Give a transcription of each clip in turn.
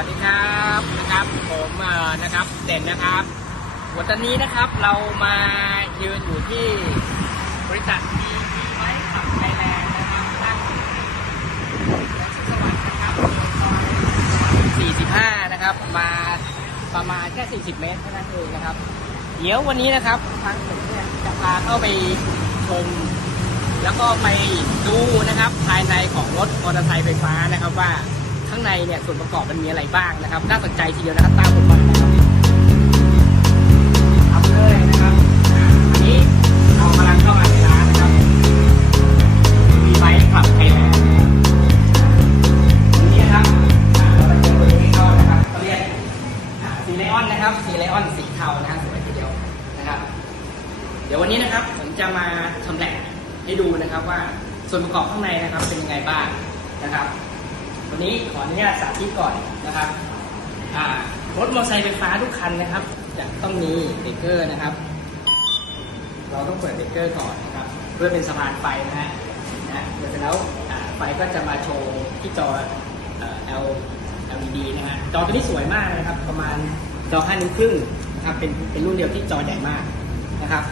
วัสดีครับนะครับ ผมนะครับเด่นนะครับ วันนี้นะครับเรามายืนอยู่ที่บริษัทมีมีไม้ขับไทยแลนด์นะครับตั้งสุขสวัสดิ์นะครับซอย45 นะครับ มาประมาณแค่ 40 เมตรเท่านั้นเองนะครับ เดี๋ยววันนี้นะครับทางผมเนี่ยจะพาเข้าไปชมแล้วก็ไปดูนะครับภายในของรถมอเตอร์ไซค์ไฟฟ้านะครับว่า ข้างในเนี่ยส่วนประกอบมันมีอะไรบ้างนะครับ น่าสนใจทีเดียวนะครับตามผมมานะครับทำเลยนะครับอันนี้เรากำลังเข้ามาในร้านนะครับ มีไม้ขับไทยแลนด์อันนี้นะครับเราจะเจอตัวนี้เข้านะครับเขาเรียกสีไลออนนะครับ สีไลออนสีเทานะฮะสวยทีเดียวนะครับ เดี๋ยววันนี้นะครับผมจะมาชำแหละให้ดูนะครับว่าส่วนประกอบข้างในนะครับเป็นยังไงบ้างนะครับ วันนี้ขออนุญาตสาธิตก่อนนะครับรถมอเตอร์ไซค์ไฟฟ้าทุกคันนะครับ จะต้องมีเบรกเกอร์นะครับ เราต้องเปิดเบรกเกอร์ก่อนนะครับ เพื่อเป็นสะพานไฟนะฮะนะฮะเสร็จแล้วไฟก็จะมาโชว์ที่จอเอ่อ L LED นะฮะจอตัวนี้สวยมากนะครับ ประมาณจอ5นิ้วครึ่งนะครับเป็นเป็นรุ่นเดียวที่จอใหญ่มากนะครับ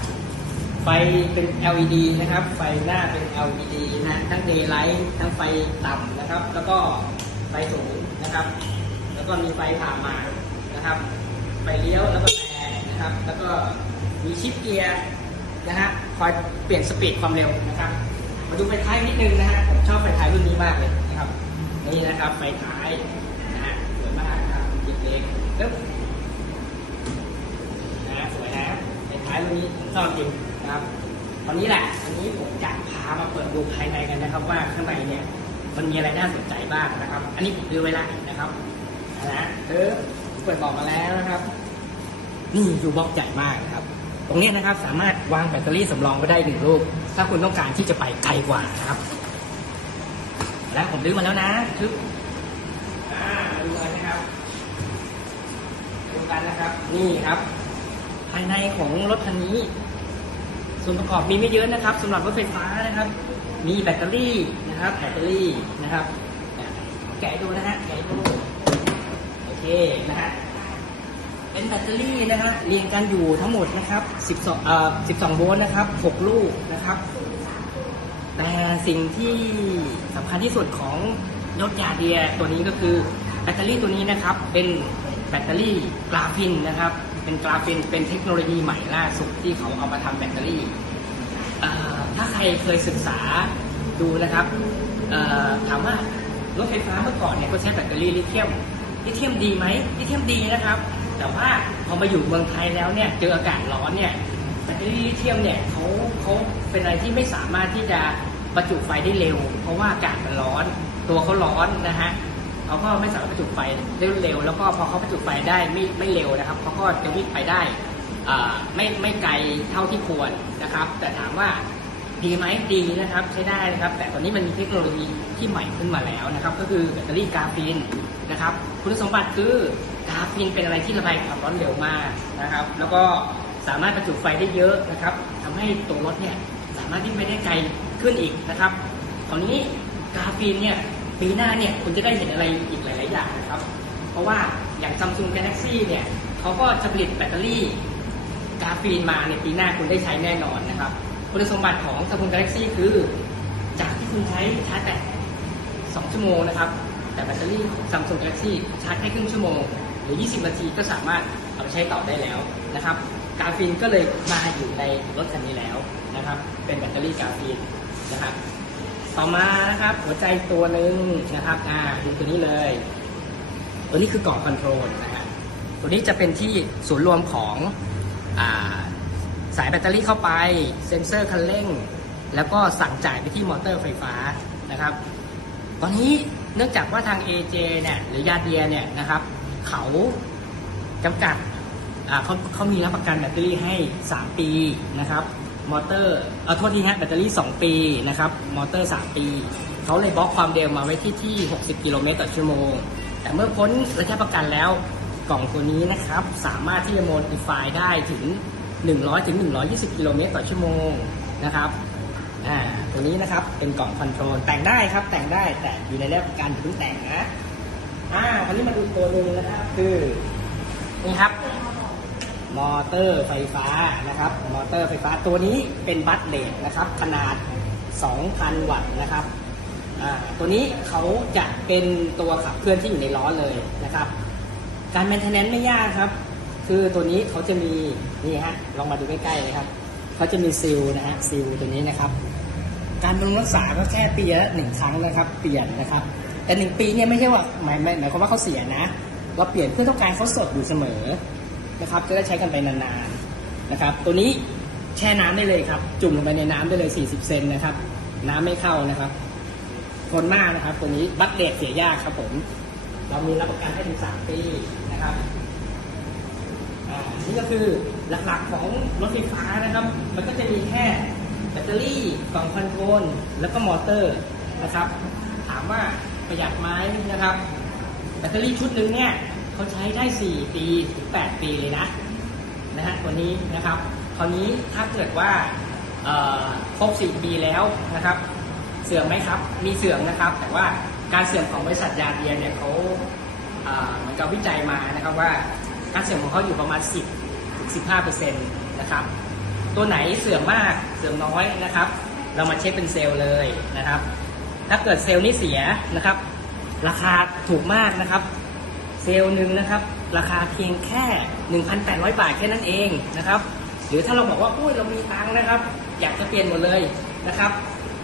ไฟเป็น LED นะครับ ไฟหน้าเป็น LED นะฮะทั้ง daylight ทั้งไฟต่ำนะครับ แล้วก็ไฟสูงนะครับ แล้วก็มีไฟผ่ามานะครับ ไฟเลี้ยวแล้วก็แอร์นะครับ แล้วก็มีชิปเกียร์นะฮะคอยเปลี่ยนสปีดความเร็วนะครับ มาดูไฟท้ายนิดนึงนะฮะผมชอบไฟท้ายรุ่นนี้มากเลยนะครับ นี่นะครับไฟท้ายนะฮะสวยมากนะครับจิบเล็กปึ๊บนะฮะสวยนะในท้ายรุ่นนี้ชอบจริง นะครับวันนี้แหละวันนี้ผมจะพามาเปิดดูภายในกันนะครับ ว่าข้างในเนี่ยมันมีอะไรน่าสนใจบ้างนะครับ อันนี้ผมดูไว้แล้วนะครับนะเออเปิดบอกมาแล้วนะครับ นี่ดูบล็อกใหญ่มากนะครับ ตรงนี้นะครับสามารถวางแบตเตอรี่สำรองไว้ได้หนึ่งลูก ถ้าคุณต้องการที่จะไปไกลกว่านะครับ แล้วผมดื้อมาแล้วนะคืออ่าดูกันนะครับดูกันนะครับ นี่ครับ ภายในของรถคันนี้ ส่วนประกอบมีไม่เยอะนะครับสำหรับรถไฟฟ้านะครับ มีแบตเตอรี่นะครับ แบตเตอรี่นะครับ แกะดูนะฮะแกะดูโอเคนะฮะเป็นแบตเตอรี่นะฮะเรียงกันอยู่ทั้งหมดนะครับ 12เอ่อ12 โวลต์นะครับ 6 ลูกนะครับ แต่สิ่งที่สำคัญที่สุดของรถยาเดียตัวนี้ก็คือแบตเตอรี่ตัวนี้นะครับ เป็นแบตเตอรี่กราฟินนะครับ เป็นกราฟินเป็นเทคโนโลยีใหม่ล่าสุดที่เขาเอามาทำแบตเตอรี่ถ้าใครเคยศึกษาดูนะครับถามว่ารถไฟฟ้าเมื่อก่อนเนี่ยก็ใช้แบตเตอรี่ลิเธียมลิเธียมดีไหมลิเธียมดีนะครับ แต่ว่าพอมาอยู่เมืองไทยแล้วเนี่ยเจออากาศร้อนเนี่ยแบตเตอรี่ลิเธียมเนี่ยเขาเขาเป็นอะไรที่ไม่สามารถที่จะประจุไฟได้เร็ว เพราะว่าอากาศมันร้อน ตัวเขาร้อนนะฮะ เขาก็ไม่สามารถประจุไฟได้เร็ว แล้วก็พอเขาประจุไฟได้ไม่ไม่เร็วนะครับเขาก็จะวิ่งไปได้ไม่ไม่ไกลเท่าที่ควรนะครับ แต่ถามว่าดีไหมดีนะครับใช้ได้นะครับ แต่ตอนนี้มันมีเทคโนโลยีที่ใหม่ขึ้นมาแล้วนะครับ ก็คือแบตเตอรี่กาฟีนนะครับ คุณสมบัติคือกาฟีนเป็นอะไรที่ระบายความร้อนเร็วมากนะครับ แล้วก็สามารถประจุไฟได้เยอะนะครับทำให้ตัวรถเนี่ยสามารถวิ่งไปได้ไกลขึ้นอีกนะครับตอนนี้กาฟีนเนี่ย ปีหน้าเนี่ยคุณจะได้เห็นอะไรอีกหลาย ๆ อย่างนะครับ เพราะว่าอย่าง Samsung Galaxy เนี่ยเขาก็จะผลิตแบตเตอรี่กราฟีนมาในปีหน้าคุณได้ใช้แน่นอนนะครับคุณสมบัติของ Samsung Galaxy คือ จากที่คุณใช้ชาร์จแบต2ชั่วโมงนะครับ แต่แบตเตอรี่ของ Samsung Galaxy ชาร์จแค่ครึ่งชั่วโมง หรือ 20 นาทีก็สามารถเอาไปใช้ต่อได้แล้วนะครับกาฟีนก็เลยมาอยู่ในรถคันนี้แล้วนะครับ เป็นแบตเตอรี่กาฟีนนะครับ ต่อมานะครับ หัวใจตัวหนึ่งนะครับอ่าดูตัวนี้เลย ตัวนี้คือกล่องคอนโทรลนะฮะตัวนี้จะเป็นที่ศูนย์รวมของอ่าสายแบตเตอรี่เข้าไป เซ็นเซอร์คันเร่ง แล้วก็สั่งจ่ายไปที่มอเตอร์ไฟฟ้านะครับ ตอนนี้เนื่องจากว่าทาง AJ เนี่ยหรือยาเดียเนี่ยนะครับ เขาจำกัดเขาเขามีรับประกันแบตเตอรี่ให้ 3 ปีนะครับ มอเตอร์เอาโทษทีฮะแบตเตอรี่ 2 ปีนะครับมอเตอร์ 3 ปี เขาเลยบล็อกความเร็วมาไว้ที่ที่ 60 กิโลเมตรต่อชั่วโมง แต่เมื่อพ้นระยะประกันแล้วกล่องตัวนี้นะครับ สามารถที่จะโมดิฟายได้ถึง 100ถึง120 กิโลเมตรต่อชั่วโมงนะครับอ่าตัวนี้นะครับเป็นกล่องคอนโทรลแต่งได้ครับแต่งได้แต่อยู่ในระดับการอย่าเพิ่งแต่งนะอ่าวันนี้มาดูตัวหนึ่งนะครับคือนี่ครับ มอเตอร์ไฟฟ้านะครับ มอเตอร์ไฟฟ้าตัวนี้เป็นบัตเลดนะครับ ขนาด 2,000 วัตต์นะครับตัวนี้เขาจะเป็นตัวขับเคลื่อนที่อยู่ในล้อเลยนะครับ การแมนเทนแนนไม่ยากครับ คือตัวนี้เขาจะมีนี่ฮะลองมาดูใกล้ๆเลยครับเขาจะมีซิลนะฮะซิลตัวนี้นะครับ การบำรุงรักษาก็แค่ปีละหนึ่งครั้งนะครับ เปลี่ยนนะครับ แต่หนึ่งปีเนี่ยไม่ใช่ว่าหมายหมายความว่าเขาเสียนะ เราเปลี่ยนเพื่อต้องการเขาสดอยู่เสมอ นะครับ จะได้ใช้กันไปนานๆนะครับ ตัวนี้แช่น้ำได้เลยครับ จุ่มลงไปในน้ำได้เลย 40 เซนนะครับ น้ำไม่เข้านะครับทนมากนะครับ ตัวนี้บัตเดตเสียยากครับผม เรามีรับประกันให้ถึง 3 ปีนะครับอ่านี่ก็คือหลักๆของรถไฟฟ้านะครับ มันก็จะมีแค่แบตเตอรี่กล่องคอนโทรลแล้วก็มอเตอร์นะครับ ถามว่าประหยัดไหมนะครับ แบตเตอรี่ชุดหนึ่งเนี่ย เขาใช้ได้ 4 ปีถึง 8 ปีเลยนะนะฮะตัวนี้นะครับคราวนี้ถ้าเกิดว่าครบ 4 ปีแล้วนะครับ เสื่อมไหมครับ มีเสื่อมนะครับ แต่ว่าการเสื่อมของบริษัทยาเดียเนี่ยเขาเอ่อเหมือนกับวิจัยมานะครับว่าการเสื่อมของเขาอยู่ประมาณ 10ถึง15เปอร์เซ็นต์นะครับ ตัวไหนเสื่อมมากเสื่อมน้อยนะครับ เรามาเช็คเป็นเซลล์เลยนะครับ ถ้าเกิดเซลล์นี้เสียนะครับ ราคาถูกมากนะครับ เซลล์หนึ่งนะครับ ราคาเพียงแค่ 1,800 บาทแค่นั้นเองนะครับ หรือถ้าเราบอกว่าอุ้ยเรามีตังค์นะครับ อยากจะเปลี่ยนหมดเลยนะครับ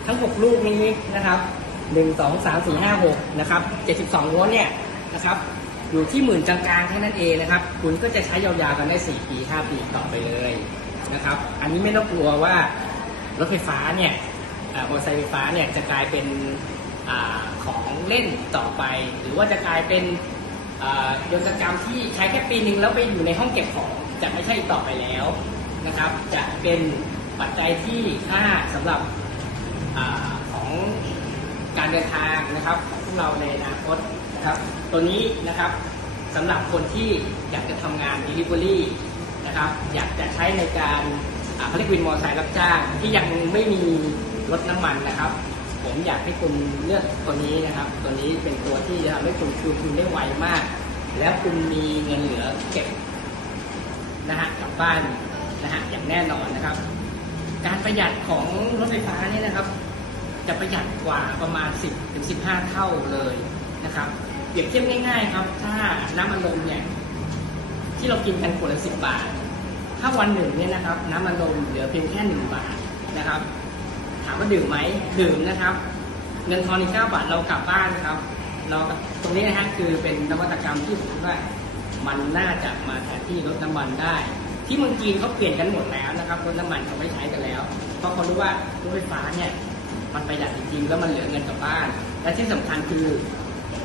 ทั้ง 6 ลูกนี้นะครับ 1 2 3 4 5 6 นะครับ 72โวลต์เนี่ยนะครับอยู่ที่หมื่นกลางๆแค่นั้นเองนะครับ คุณก็จะใช้ยาวๆกันได้ 4 ปี 5 ปีต่อไปเลยนะครับ อันนี้ไม่ต้องกลัวว่ารถไฟฟ้าเนี่ยมอเตอร์ไซค์ไฟฟ้าเนี่ยจะกลายเป็นอของเล่นต่อไป หรือว่าจะกลายเป็น อ่ายนตกรรมที่ใช้แค่ปีหนึ่งแล้วไปอยู่ในห้องเก็บของจะไม่ใช่ต่อไปแล้วนะครับ จะเป็นปัจจัยที่ค่าสำหรับอของการเดินทางนะครับของพวกเราในอนาคตนะครับ ตัวนี้นะครับสำหรับคนที่อยากจะทำงาน Delivery นะครับ อยากจะใช้ในการเขาเรียกวินมอเตอร์ไซค์รับจ้าง ที่ยังไม่มีรถน้ำมันนะครับ ผมอยากให้คุณเลือกตัวนี้นะครับ ตัวนี้เป็นตัวที่จะทำให้คุณคืนทุนได้ไวมาก แล้วคุณมีเงินเหลือเก็บนะฮะกลับบ้านนะฮะอย่างแน่นอนนะครับ การประหยัดของรถไฟฟ้าเนี่ยนะครับ จะประหยัดกว่าประมาณ 10ถึง15 เท่าเลยนะครับเปรียบเทียบง่าย ๆ ครับ ถ้าน้ำมันลมเนี่ยที่เรากินกันขวดละสิบบาท ถ้าวันหนึ่งเนี่ยนะครับ น้ำมันลมเหลือเพียงแค่หนึ่งบาทนะครับ ถามว่าดื่มไหมดื่มนะครับ เงินทอนอีกเก้าบาทเรากลับบ้านครับ เราตรงนี้นะฮะคือเป็นนวัตกรรมที่ผมคิดว่ามันน่าจะมาแทนที่รถน้ำมันได้ ที่เมืองจีนเขาเปลี่ยนกันหมดแล้วนะครับรถน้ำมันเขาไม่ใช้กันแล้ว เพราะเขารู้ว่ารถไฟฟ้าเนี่ยมันประหยัดจริงๆแล้วมันเหลือเงินกลับบ้าน และที่สำคัญคือ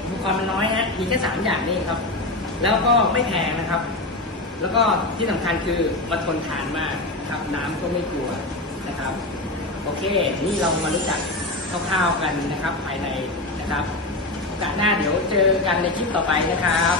อุปกรณ์มันน้อยฮะมีแค่สามอย่างนี่ครับ แล้วก็ไม่แพงนะครับ แล้วก็ที่สำคัญคือมันทนทานมากครับน้ำก็ไม่กลัวนะครับ โอเค นี่เรามารู้จักคร่าวๆกันนะครับภายในนะครับ โอกาสหน้าเดี๋ยวเจอกันในคลิปต่อไปนะครับ